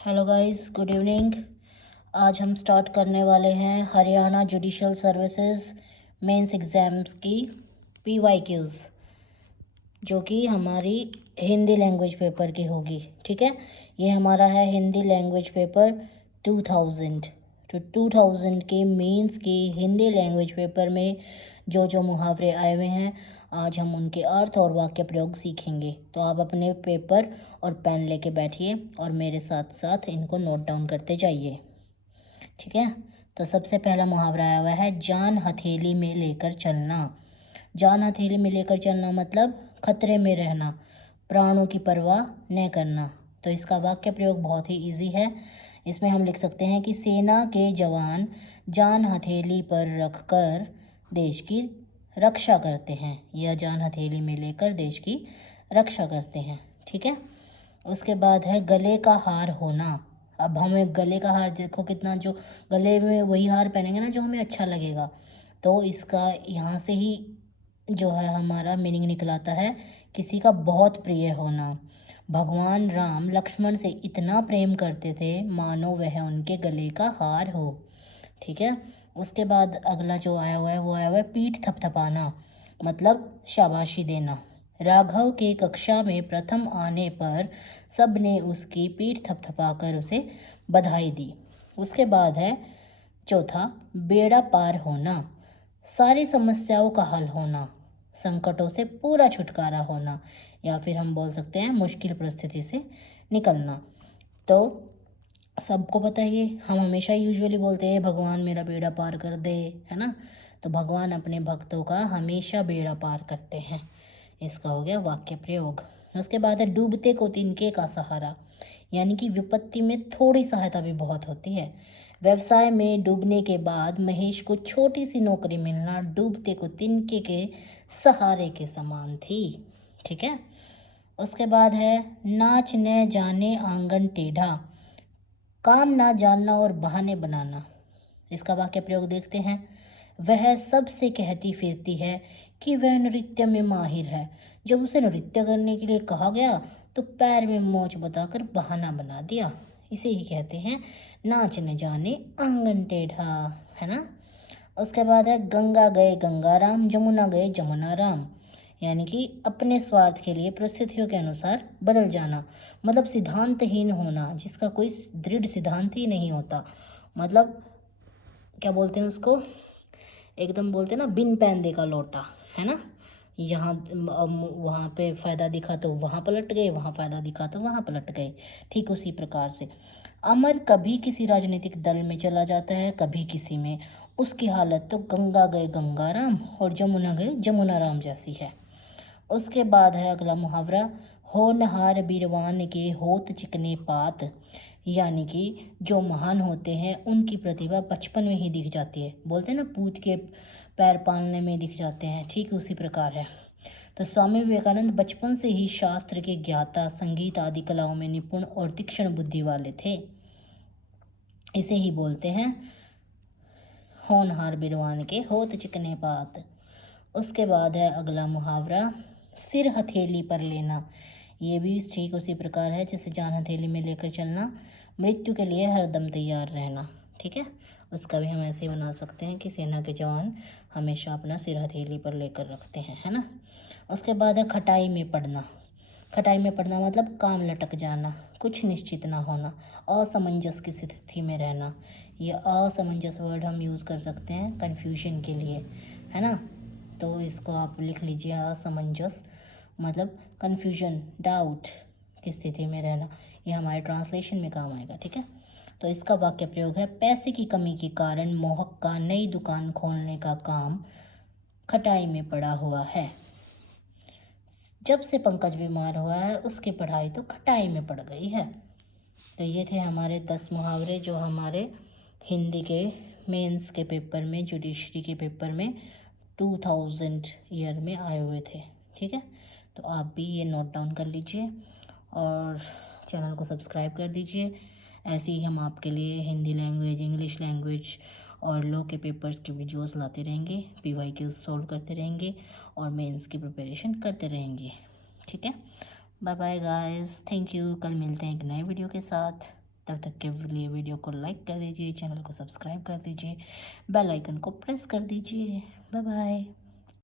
Hello guys, good evening. आज हम start करने वाले हैं Haryana judicial services mains exams की PYQs, जो कि हमारी हिंदी लैंग्वेज पेपर की होगी। ठीक है, ये हमारा है हिंदी लैंग्वेज पेपर 2000। तो 2000 के मेंस की हिंदी लैंग्वेज पेपर में जो जो मुहावरे आए हुए हैं, आज हम उनके अर्थ और वाक्य प्रयोग सीखेंगे। तो आप अपने पेपर और पेन लेके बैठिए और मेरे साथ साथ इनको नोट डाउन करते जाइए। ठीक है, तो सबसे पहला मुहावरा आया हुआ है जान हथेली में लेकर चलना। जान हथेली में लेकर चलना मतलब खतरे में रहना, प्राणों की परवाह न करना। तो इसका वाक्य प्रयोग बहुत ही इजी है। इसमें हम लिख सकते हैं कि सेना के जवान जान हथेली पर रखकर देश की रक्षा करते हैं, या जान हथेली में लेकर देश की रक्षा करते हैं। ठीक है, उसके बाद है गले का हार होना। अब हमें गले का हार, देखो कितना, जो गले में वही हार पहनेंगे ना जो हमें अच्छा लगेगा। तो इसका यहाँ से ही जो है हमारा मीनिंग निकलाता है किसी का बहुत प्रिय होना। भगवान राम लक्ष्मण से इतना प्रेम करते थे मानो वह उनके गले का हार हो। ठीक है, उसके बाद अगला जो आया हुआ है वो आया हुआ है पीठ थपथपाना, मतलब शाबाशी देना। राघव के कक्षा में प्रथम आने पर सब ने उसकी पीठ थपथपाकर उसे बधाई दी। उसके बाद है चौथा बेड़ा पार होना, सारी समस्याओं का हल होना, संकटों से पूरा छुटकारा होना, या फिर हम बोल सकते हैं मुश्किल परिस्थिति से निकलना। तो सबको पता ही है, हम हमेशा यूजुअली बोलते हैं भगवान मेरा बेड़ा पार कर दे, है ना। तो भगवान अपने भक्तों का हमेशा बेड़ा पार करते हैं। इसका हो गया वाक्य प्रयोग। उसके बाद है डूबते को तिनके का सहारा, यानी कि विपत्ति में थोड़ी सहायता भी बहुत होती है। व्यवसाय में डूबने के बाद महेश को छोटी सी नौकरी मिलना डूबते को तिनके के सहारे के समान थी। ठीक है, उसके बाद है नाच न जाने आंगन टेढ़ा, काम ना जानना और बहाने बनाना। इसका वाक्य प्रयोग देखते हैं। वह सबसे कहती फिरती है कि वह नृत्य में माहिर है, जब उसे नृत्य करने के लिए कहा गया तो पैर में मोच बताकर बहाना बना दिया। इसे ही कहते हैं नाच न जाने आंगन टेढ़ा, है ना। उसके बाद है गंगा गए गंगाराम, जमुना गए जमुनाराम, यानी कि अपने स्वार्थ के लिए परिस्थितियों के अनुसार बदल जाना, मतलब सिद्धांतहीन होना, जिसका कोई दृढ़ सिद्धांत ही नहीं होता। मतलब क्या बोलते हैं उसको, एकदम बोलते हैं ना बिन पैंदे का लोटा, है ना। यहाँ वहाँ पे फ़ायदा दिखा तो वहाँ पलट गए, वहाँ फ़ायदा दिखा तो वहाँ पलट गए। ठीक उसी प्रकार से अमर कभी किसी राजनीतिक दल में चला जाता है, कभी किसी में। उसकी हालत तो गंगा गए गंगाराम और जमुना गए जमुनाराम जैसी है। उसके बाद है अगला मुहावरा होनहार बीरवान के होत चिकने पात, यानी कि जो महान होते हैं उनकी प्रतिभा बचपन में ही दिख जाती है। बोलते हैं ना पूत के पैर पालने में दिख जाते हैं, ठीक उसी प्रकार है। तो स्वामी विवेकानंद बचपन से ही शास्त्र के ज्ञाता, संगीत आदि कलाओं में निपुण और तीक्ष्ण बुद्धि वाले थे। इसे ही बोलते हैं होनहार बीरवान के होत चिकने पात। उसके बाद है अगला मुहावरा सिर हथेली पर लेना। ये भी ठीक उसी प्रकार है जैसे जान हथेली में लेकर चलना, मृत्यु के लिए हरदम तैयार रहना। ठीक है, उसका भी हम ऐसे ही बना सकते हैं कि सेना के जवान हमेशा अपना सिर हथेली पर लेकर रखते हैं, है ना। उसके बाद है खटाई में पड़ना। खटाई में पड़ना मतलब काम लटक जाना, कुछ निश्चित ना होना, असमंजस की स्थिति में रहना। ये असमंजस वर्ड हम यूज़ कर सकते हैं कन्फ्यूजन के लिए, है ना। तो इसको आप लिख लीजिए, असमंजस मतलब कन्फ्यूजन, डाउट की स्थिति में रहना। ये हमारे ट्रांसलेशन में काम आएगा। ठीक है, तो इसका वाक्य प्रयोग है पैसे की कमी के कारण मोहक का नई दुकान खोलने का काम खटाई में पड़ा हुआ है। जब से पंकज बीमार हुआ है उसकी पढ़ाई तो खटाई में पड़ गई है। तो ये थे हमारे 10 मुहावरे जो हमारे हिंदी के मेंस के पेपर में, जुडिशरी के पेपर में 2000 ईयर में आए हुए थे। ठीक है, तो आप भी ये नोट डाउन कर लीजिए और चैनल को सब्सक्राइब कर दीजिए। ऐसे ही हम आपके लिए हिंदी लैंग्वेज, इंग्लिश लैंग्वेज और लॉ के पेपर्स की वीडियोस लाते रहेंगे, PYQs सॉल्व करते रहेंगे और मेंस की प्रिपरेशन करते रहेंगे। ठीक है, bye bye guys, thank you. कल मिलते हैं एक नए वीडियो के साथ। तब तक के लिए वीडियो को लाइक कर दीजिए, चैनल को सब्सक्राइब कर दीजिए, बेल आइकन को प्रेस कर दीजिए। Bye bye.